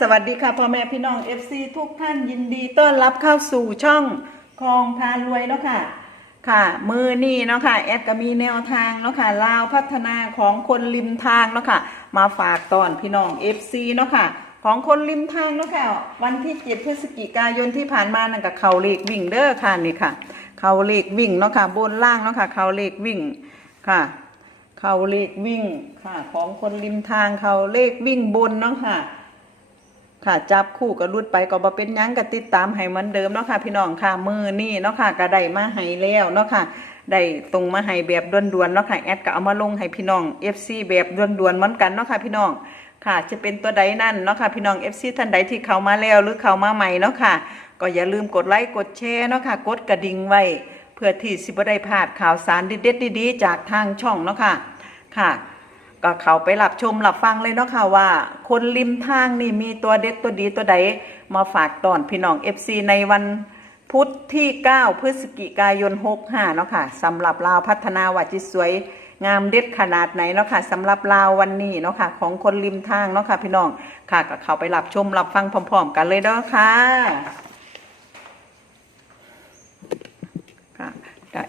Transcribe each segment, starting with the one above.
สวัสดีค่ะพ่อแม่พี่น้อง FC ทุกท่านยินดีต้อนรับเข้าสู่ช่องคลองพารวยเนาะค่ะ ค่ะ มือนี่เนาะค่ะแอดก็มีแนวทางเนาะค่ะลาวพัฒนาของคนริมทางเนาะค่ะ มาฝากตอนพี่น้อง FC เนาะค่ะ ของคนริมทางเนาะค่ะ วันที่7พฤศจิกายนที่ผ่านมานั่นกับเขาเลขวิ่งเด้อค่ะนี่ค่ะ เขาเลขวิ่งเนาะค่ะบนล่างเนาะค่ะ เขาเลขวิ่งค่ะ เขาเลขวิ่งค่ะ ของคนริมทางเขาเลขวิ่งบนเนาะค่ะ ค่ะจับคู่ก็รุดไปก็บ่เป็นยังก็ติดตามให้เหมือนเดิมเนาะค่ะ พี่น้องค่ะมือนี่เนาะค่ะก็ได้มาให้แล้วเนาะค่ะได้ตรงมาให้แบบด่วนๆเนาะค่ะแอดก็เอามาลงให้พี่น้อง FC แบบด่วนๆเหมือนกันเนาะค่ะพี่น้องค่ะ จะเป็นตัวใดนั่นเนาะค่ะพี่น้อง FC ท่านใดที่เข้ามาแล้วหรือเข้ามาใหม่เนาะค่ะ ก็อย่าลืมกดไลค์กดแชร์เนาะค่ะ กดกระดิ่งไว้ เพื่อที่สิบได้พลาดข่าวสารเด็ดๆดีๆจากทางช่องเนาะค่ะค่ะ ก็เขาไปรับชมรับฟังเลยเนาะค่ะว่า คนริมทางนี่มีตัวเด็ดตัวดีตัวใด มาฝากตอนพี่น้อง FC ในวันพุธที่ 9 พฤศจิกายน 65 เนาะค่ะสำหรับลาวพัฒนาวัจิสวย งามเด็ดขนาดไหนเนาะค่ะสำหรับลาววันนี้เนาะค่ะ ของคนริมทางเนาะค่ะพี่น้องค่ะก็เขาไปรับชมรับฟังพร้อม ๆ กันเลยเนาะค่ะค่ะ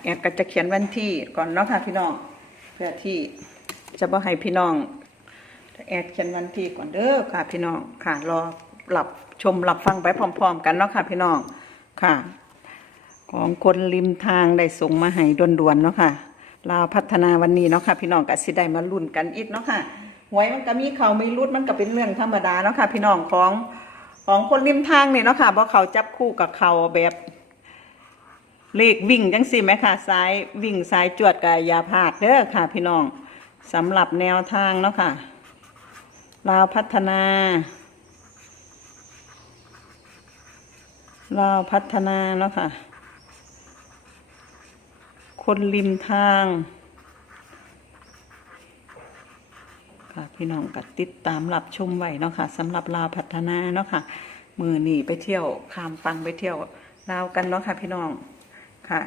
แอดก็จะเขียนวันที่ก่อนเนาะค่ะพี่น้องเพื่อที่ จะบ่ให้พี่น้องแอดเขียนวันที่ก่อนเด้อค่ะ พี่น้องค่ะรอหลับชมหลับฟังไปพร้อม ๆ กันเนาะค่ะ พี่น้องค่ะ ของคนริมทางได้ส่งมาให้ด่วนๆเนาะค่ะลาวพัฒนาวันนี้เนาะค่ะ พี่น้องก็สิได้มาลุ้นกันอีกเนาะค่ะหวยมันก็มีเขาไม่รุดมันก็เป็นเรื่องธรรมดาเนาะค่ะ พี่น้องของของคนริมทางเนี่ยเนาะค่ะเพราะเขาจับคู่กับเขาแบบเลขวิ่งจังสิไหมค่ะซ้ายวิ่งซ้ายจวดกับยาพาดเด้อค่ะ พี่น้อง สำหรับแนวทางเนาะค่ะลาวพัฒนาลาวพัฒนาเนาะค่ะ คนริมทาง ค่ะพี่น้องก็ติดตามรับชมไว้เนาะค่ะสำหรับลาวพัฒนาเนาะค่ะ มือหนีไปเที่ยวข้ามฟังไปเที่ยวลาวกันเนาะค่ะพี่น้องค่ะ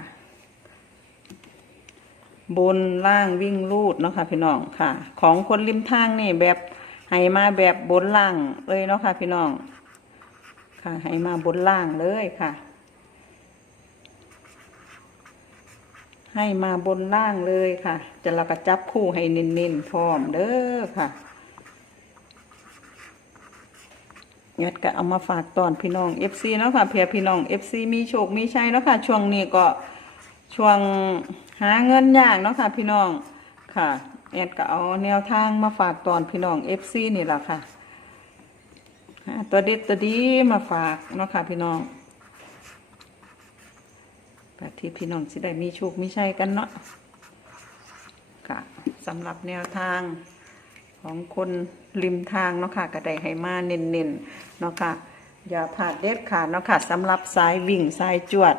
บนล่างวิ่งลูดเนาะค่ะพี่น้องค่ะ ของคนริมทางนี่แบบให้มาแบบบนล่างเลยเนาะค่ะพี่น้องค่ะให้มาบนล่างเลยค่ะ ให้มาบนล่างเลยค่ะ จะเราก็จับคู่ให้เน้นๆพร้อมเด้อค่ะยัดก็เอามาฝากตอนพี่น้อง FC เนาะค่ะเพื่อพี่น้อง FC มีโชคมีชัยเนาะค่ะ ช่วงนี้ก็ช่วง หาเงินยากเนาะค่ะ พี่น้องค่ะ แอดก็เอาแนวทางมาฝากตอนพี่น้อง FC นี่แหละค่ะตัวเด็ดตัวดีมาฝากเนาะค่ะพี่น้องแบบที่พี่น้องสิได้มีโชคมีชัยกันเนาะค่ะสำหรับแนวทางของคนริมทางเนาะค่ะก็ได้ให้มาเน้นๆเนาะค่ะอย่าพลาดเด็ดขาดเนาะค่ะสำหรับสายวิ่งสายจวด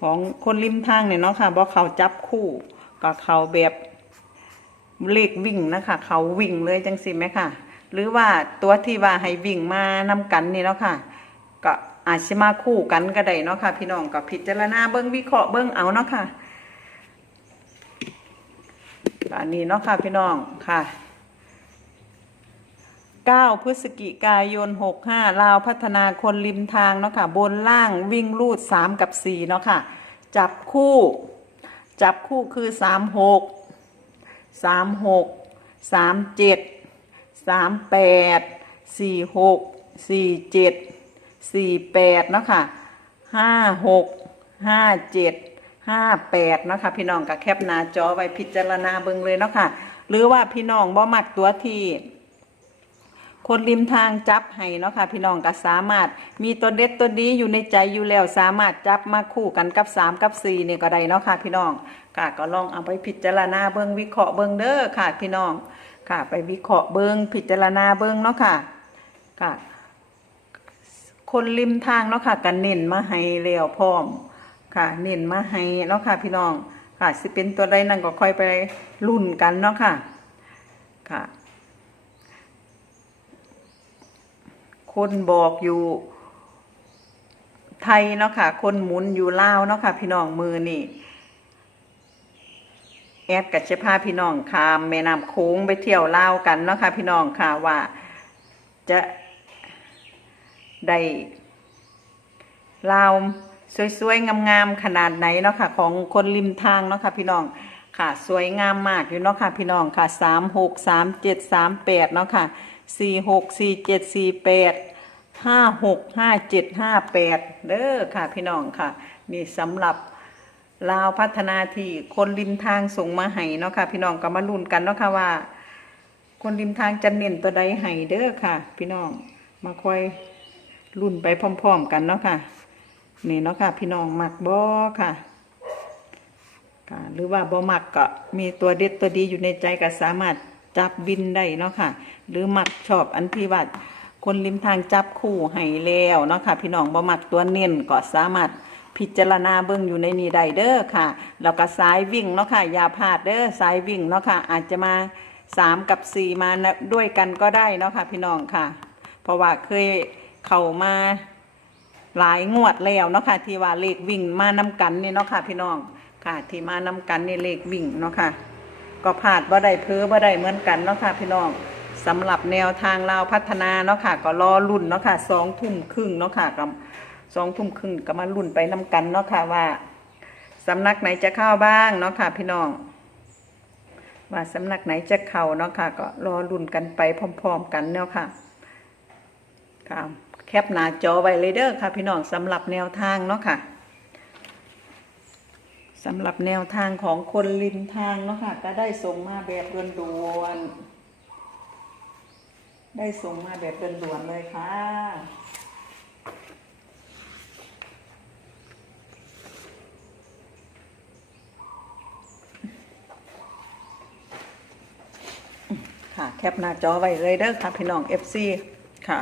ของคนริมทางเนี่ยเนาะค่ะเพราะเขาจับคู่กับเขาแบบเลขวิ่งนะคะเขาวิ่งเลยจังสิไหมค่ะ หรือว่าตัวที่ว่าให้วิ่งมานำกันนี่เนาะค่ะ ก็อาจจะมาคู่กันก็ได้เนาะค่ะ พี่น้องก็พิจารณาเบิ้งวิเคราะห์เบิ้งเอาเนาะค่ะอันนี้เนาะค่ะพี่น้องค่ะ 9 พฤศจิกายน 65 ลาวพัฒนาคนริมทางเนาะค่ะ บนล่างวิ่งลูด 3 กับ 4 เนาะค่ะ จับคู่ จับคู่คือ 36 36 37 38 46 47 48 เนาะค่ะ 56 57 58เนาะค่ะพี่น้องก็แคปหน้าจอไว้พิจารณาเบิ่งเลยเนาะค่ะ หรือว่าพี่น้องบ่มักตัวที่ คนริมทางจับให้เนาะค่ะพี่น้องก็สามารถ มีตัวเด็ดตัวดีอยู่ในใจอยู่แล้วสามารถจับมาคู่กันกับ 3 กับ4นี่ก็ได้เนาะค่ะพี่น้องค่ะก็ลองเอาไปพิจารณาเบิ่งวิเคราะห์เบิ่งเด้อค่ะพี่น้องค่ะ ไปวิเคราะห์เบิ่งพิจารณาเบิ่งเนาะค่ะค่ะ คนริมทางเนาะค่ะกันเน้นมาให้แล้วพร้อมค่ะ เน้นมาให้เนาะค่ะพี่น้องค่ะสิเป็นตัวใดนั่นก็ค่อยไปรุ่นกันเนาะค่ะค่ะ คนบอกอยู่ไทยเนาะค่ะ คนหมุนอยู่ลาวเนาะค่ะ พี่น้องมือนี่แอดกับเชพาพี่น้องข้ามแม่น้ำโค้งไปเที่ยวลาวกันเนาะค่ะพี่น้องค่ะว่าจะได้ลาวสวยๆงามๆขนาดไหนเนาะค่ะ ของคนริมทางเนาะค่ะพี่น้องค่ะ สวยงามมากอยู่เนาะค่ะพี่น้องค่ะสามหกสามเจ็ดสามแปดเนาะค่ะสี่หกสี่เจ็ดสี่แปด ห้าหกห้าเจ็ดห้าแปดเด้อค่ะพี่น้องค่ะ นี่สำหรับลาวพัฒนาที่คนริมทางส่งมาให้เนาะค่ะ พี่น้องก็มาลุ้นกันเนาะค่ะว่า คนริมทางจะเน้นตัวใดให้เด้อค่ะ พี่น้องมาคอยลุ้นไปพร้อม ๆ กันเนาะค่ะนี่เนาะค่ะ พี่น้องมักบ่ค่ะค่ะหรือว่าบ่มักก็มีตัวเด็ดตัวดีอยู่ในใจก็สามารถจับบินได้เนาะค่ะ หรือมักชอบอันที่ว่า คนริมทางจับคู่ให้แล้วเนาะค่ะ พี่น้องบ่มักตัวเน้นก็สามารถพิจารณาเบิ่งอยู่ในนี้ได้เด้อค่ะ แล้วก็สายวิ่งเนาะค่ะอย่าพลาดเด้อสายวิ่งเนาะค่ะ อาจจะมาสามกับสี่มาด้วยกันก็ได้เนาะค่ะ พี่น้องค่ะ เพราะว่าเคยเข้ามาหลายงวดแล้วเนาะค่ะ ที่ว่าเลขวิ่งมานำกันนี่เนาะค่ะ พี่น้องค่ะ ที่มานำกันนี่เลขวิ่งเนาะค่ะ ก็พลาดบ่ได้เพ้อบ่ได้เหมือนกันเนาะค่ะ พี่น้อง สำหรับแนวทางลาพัฒนาเนาะค่ะ ก็รอรุ่นเนาะค่ะสองทุ่มครึ่งเนาะค่ะกับสองทุ่มครึ่งก็มาลุ่นไปนำกันเนาะค่ะว่าสำนักไหนจะเข้าบ้างเนาะค่ะ พี่น้อง ว่าสำนักไหนจะเข้าเนาะค่ะ ก็รอลุ่นกันไปพร้อม ๆ กันเนาะค่ะค่ะแคปหน้าจอไว้เลยเด้อค่ะ พี่น้องสำหรับแนวทางเนาะค่ะสำหรับแนวทางของคนริมทางเนาะค่ะ ก็ได้ส่งมาแบบด่วนๆ ได้ส่งมาแบบด่วนๆเลยค่ะ ค่ะ แคปหน้าจอไว้เลยเด้อค่ะพี่น้อง FC ค่ะ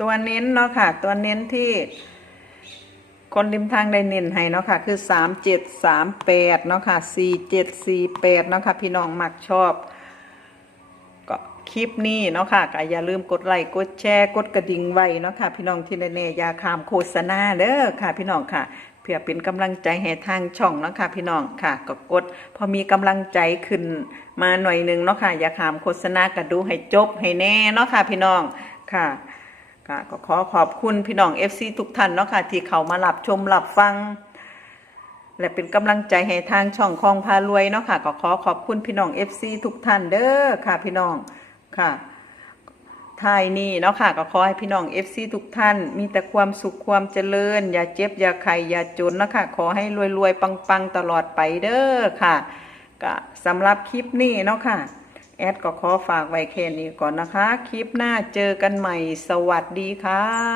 ตัวเน้นเนาะค่ะ ตัวเน้นที่คนริมทางได้เน้นให้เนาะค่ะ คือสามเจ็ดสามแปดเนาะค่ะสี่เจ็ดสี่แปดเนาะค่ะ พี่น้องมักชอบ คลิปนี้เนาะค่ะก็อย่าลืมกดไลค์กดแชร์กดกระดิ่งไว้เนาะค่ะ พี่น้องที่แน่ๆอย่าขามโฆษณาเด้อค่ะ พี่น้องค่ะเพื่อเป็นกำลังใจให้ทางช่องเนาะค่ะ พี่น้องค่ะก็กด พอมีกำลังใจขึ้นมาหน่อยหนึงเนาะค่ะ อย่าขามโฆษณาก็ดูให้จบให้แน่เนาะค่ะ พี่น้องค่ะค่ะก็ขอขอบคุณพี่น้อง FC ทุกท่านเนาะค่ะ ที่เขามารับชมรับฟัง และเป็นกำลังใจให้ทางช่องคลองพารวยเนาะค่ะ ก็ขอขอบคุณพี่น้อง FC ทุกท่านเด้อค่ะ พี่น้อง ค่ะท้ายนี้เนาะค่ะ ก็ขอให้พี่น้องเอฟซีทุกท่าน มีแต่ความสุขความเจริญ อย่าเจ็บ อย่าไข่อย่าจนเนาะค่ะ ขอให้รวยๆ ปังๆ ตลอดไปเด้อค่ะก็สำหรับคลิปนี้เนาะค่ะ แอดก็ขอฝากไว้แค่นี้ก่อนนะคะ คลิปหน้าเจอกันใหม่ สวัสดีค่ะ